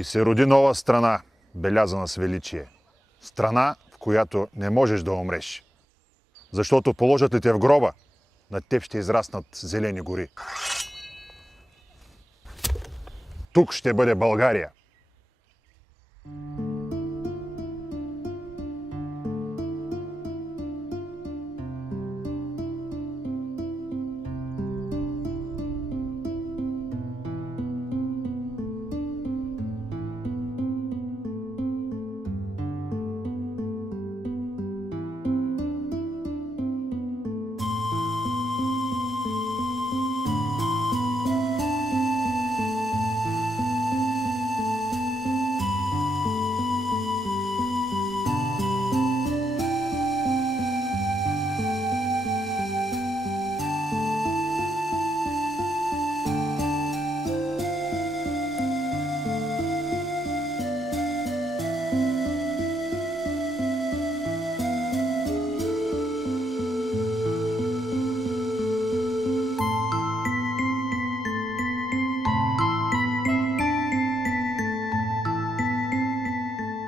И се роди нова страна, белязана с величие. Страна, в която не можеш да умреш. Защото положат ли те в гроба, над теб ще израснат зелени гори. Тук ще бъде България.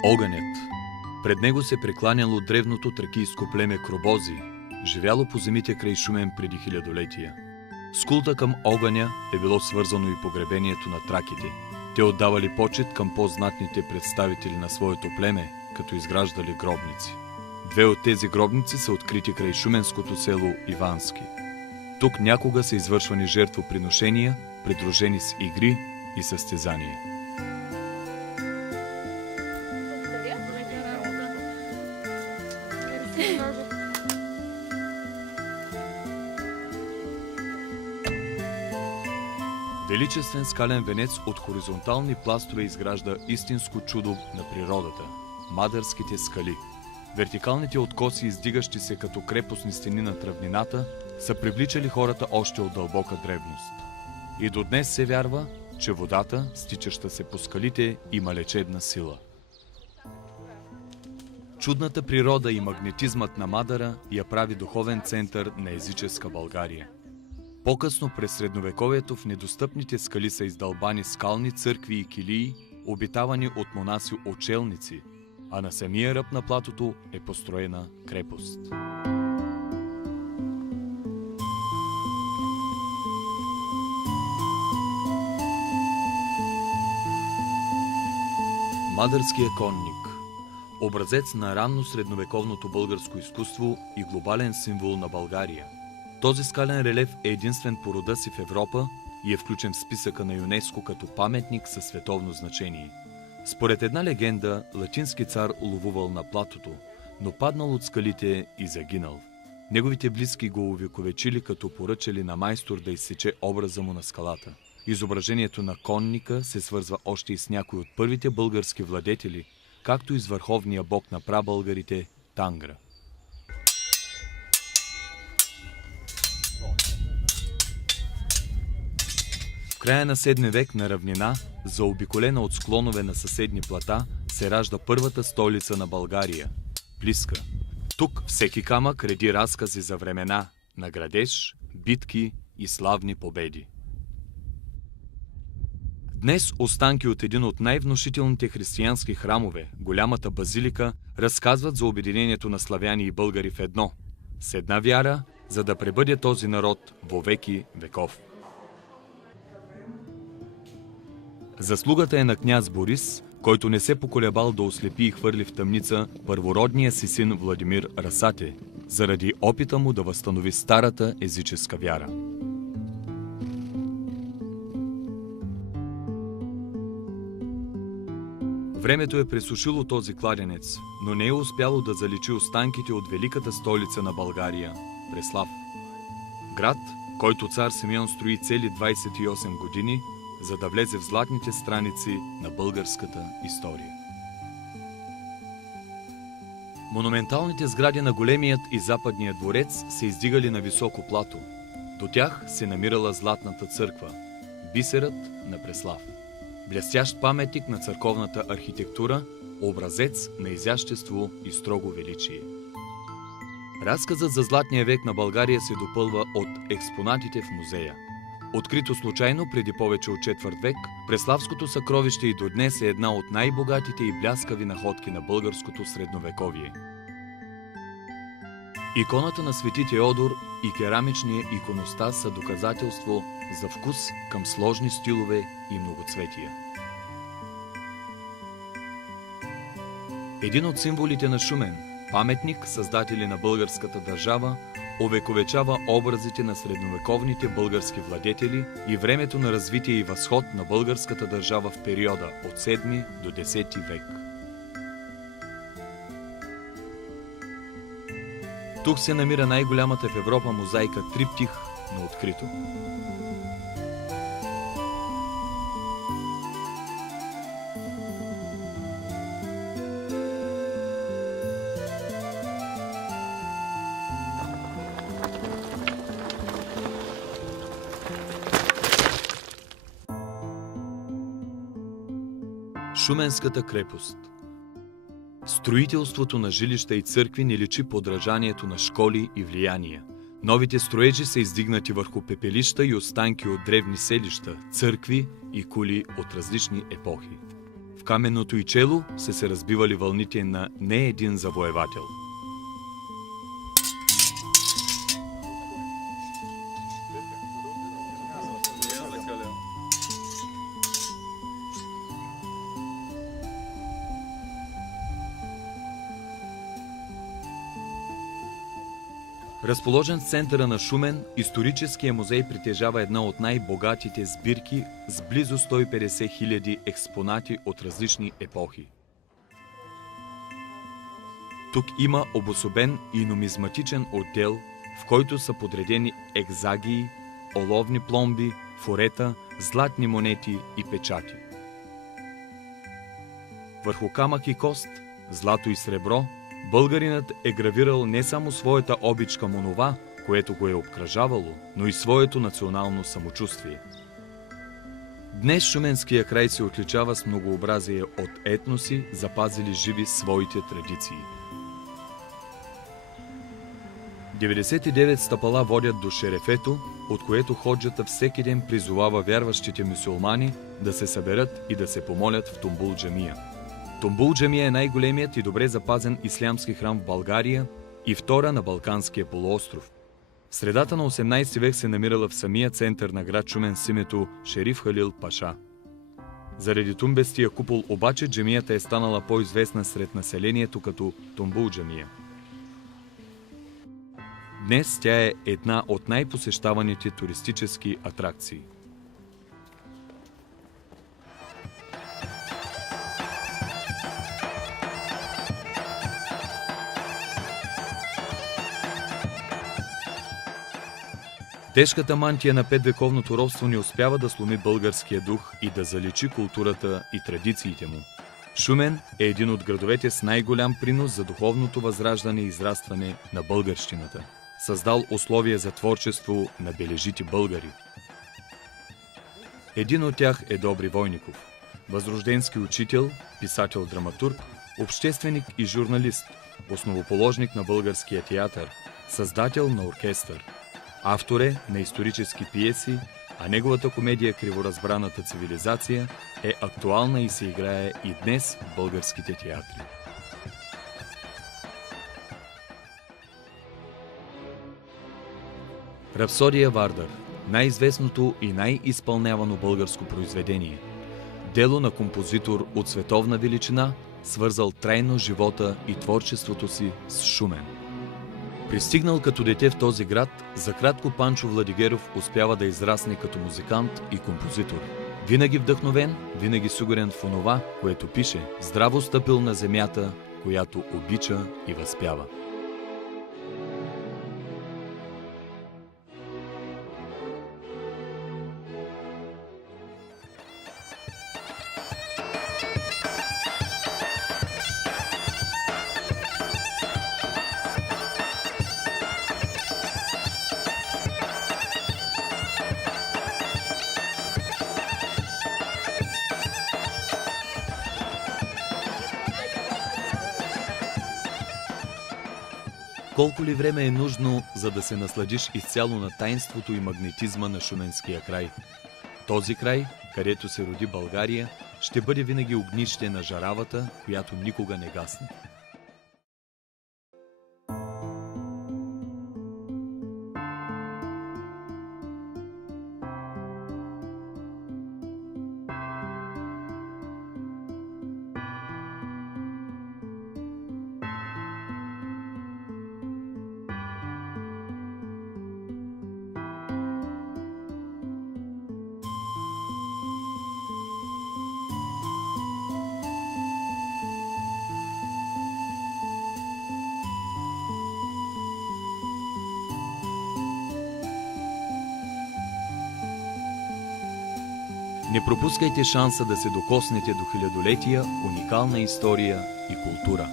Огънят. Пред него се прекланяло древното тракийско племе Кробози, живяло по земите край Шумен преди хилядолетия. С култа към огъня е било свързано и погребението на траките. Те отдавали почет към по-знатните представители на своето племе, като изграждали гробници. Две от тези гробници са открити край шуменското село Ивански. Тук някога са извършвани жертвоприношения, придружени с игри и състезания. Величествен скален венец от хоризонтални пластове изгражда истинско чудо на природата – Мадърските скали. Вертикалните откоси, издигащи се като крепостни стени на равнината, са привличали хората още от дълбока древност. И до днес се вярва, че водата, стичаща се по скалите, има лечебна сила. Чудната природа и магнетизмът на Мадъра я прави духовен център на езическа България. По-късно през средновековието в недостъпните скали са издълбани скални църкви и килии, обитавани от монаси-очелници, а на самия ръб на платото е построена крепост. Мадърския конник. Образец на ранно средновековното българско изкуство и глобален символ на България. Този скален релеф е единствен по рода си в Европа и е включен в списъка на ЮНЕСКО като паметник със световно значение. Според една легенда, латински цар ловувал на платото, но паднал от скалите и загинал. Неговите близки го увековечили, като поръчали на майстор да изсече образа му на скалата. Изображението на конника се свързва още и с някои от първите български владетели, както и с върховния бог на прабългарите – Тангра. В края на 7 век на равнина, заобиколена от склонове на съседни плата, се ражда първата столица на България – Плиска. Тук всеки камък реди разкази за времена на градеж, битки и славни победи. Днес останки от един от най-внушителните християнски храмове, голямата базилика, разказват за обединението на славяни и българи в едно, с една вяра, за да пребъде този народ во веки веков. Заслугата е на княз Борис, който не се поколебал да ослепи и хвърли в тъмница първородния си син Владимир Расате, заради опита му да възстанови старата езическа вяра. Времето е пресушило този кладенец, но не е успяло да заличи останките от великата столица на България – Преслав. Град, който цар Симеон строи цели 28 години, за да влезе в златните страници на българската история. Монументалните сгради на големият и западния дворец се издигали на високо плато. До тях се намирала Златната църква – бисерът на Преслав. Блестящ паметник на църковната архитектура, образец на изящество и строго величие. Разказът за Златния век на България се допълва от експонатите в музея. Открито случайно преди повече от четвърт век, Преславското съкровище и до днес е една от най-богатите и бляскави находки на българското средновековие. Иконата на свети Теодор и керамичния иконостас са доказателство за вкус към сложни стилове и многоцветия. Един от символите на Шумен, паметник, създатели на българската държава, увековечава образите на средновековните български владетели и времето на развитие и възход на българската държава в периода от 7 до 10 век. Тук се намира най-голямата в Европа мозайка триптих на открито. Шуменската крепост. Строителството на жилища и църкви не личи подражанието на школи и влияния. Новите строежи са издигнати върху пепелища и останки от древни селища, църкви и кули от различни епохи. В каменното й чело са се разбивали вълните на не един завоевател. Разположен в центъра на Шумен, историческия музей притежава една от най-богатите сбирки с близо 150 000 експонати от различни епохи. Тук има обособен и нумизматичен отдел, в който са подредени екзагии, оловни пломби, форета, златни монети и печати. Върху камък и кост, злато и сребро, българинът е гравирал не само своята обич към онова, което го е обкръжавало, но и своето национално самочувствие. Днес Шуменския край се отличава с многообразие от етноси, запазили живи своите традиции. 99 стъпала водят до Шерефето, от което ходжата всеки ден призовава вярващите мюсюлмани да се съберат и да се помолят в Тумбул джамия. Тумбул джамия е най-големият и добре запазен ислямски храм в България и втора на Балканския полуостров. В средата на 18 век се намирала в самия център на град Шумен с името Шериф Халил Паша. Заради тумбестия купол обаче джамията е станала по-известна сред населението като Тумбул джамия. Днес тя е една от най-посещаваните туристически атракции. Тежката мантия на петвековното робство не успява да сломи българския дух и да заличи културата и традициите му. Шумен е един от градовете с най-голям принос за духовното възраждане и израстване на българщината. Създал условия за творчество на бележити българи. Един от тях е Добри Войников, възрожденски учител, писател-драматург, общественик и журналист, основоположник на българския театър, създател на оркестър. Автор е на исторически пиеси, а неговата комедия «Криворазбраната цивилизация» е актуална и се играе и днес в българските театри. Рапсодия Вардар – най-известното и най-изпълнявано българско произведение. Дело на композитор от световна величина, свързал трайно живота и творчеството си с Шумен. Пристигнал като дете в този град, за кратко Панчо Владигеров успява да израсне като музикант и композитор. Винаги вдъхновен, винаги сигурен в онова, което пише, здраво стъпил на земята, която обича и възпява. Колко ли време е нужно, за да се насладиш изцяло на таинството и магнетизма на Шуменския край? Този край, където се роди България, ще бъде винаги огнище на жаравата, която никога не гасне. Не пропускайте шанса да се докоснете до хилядолетия, уникална история и култура.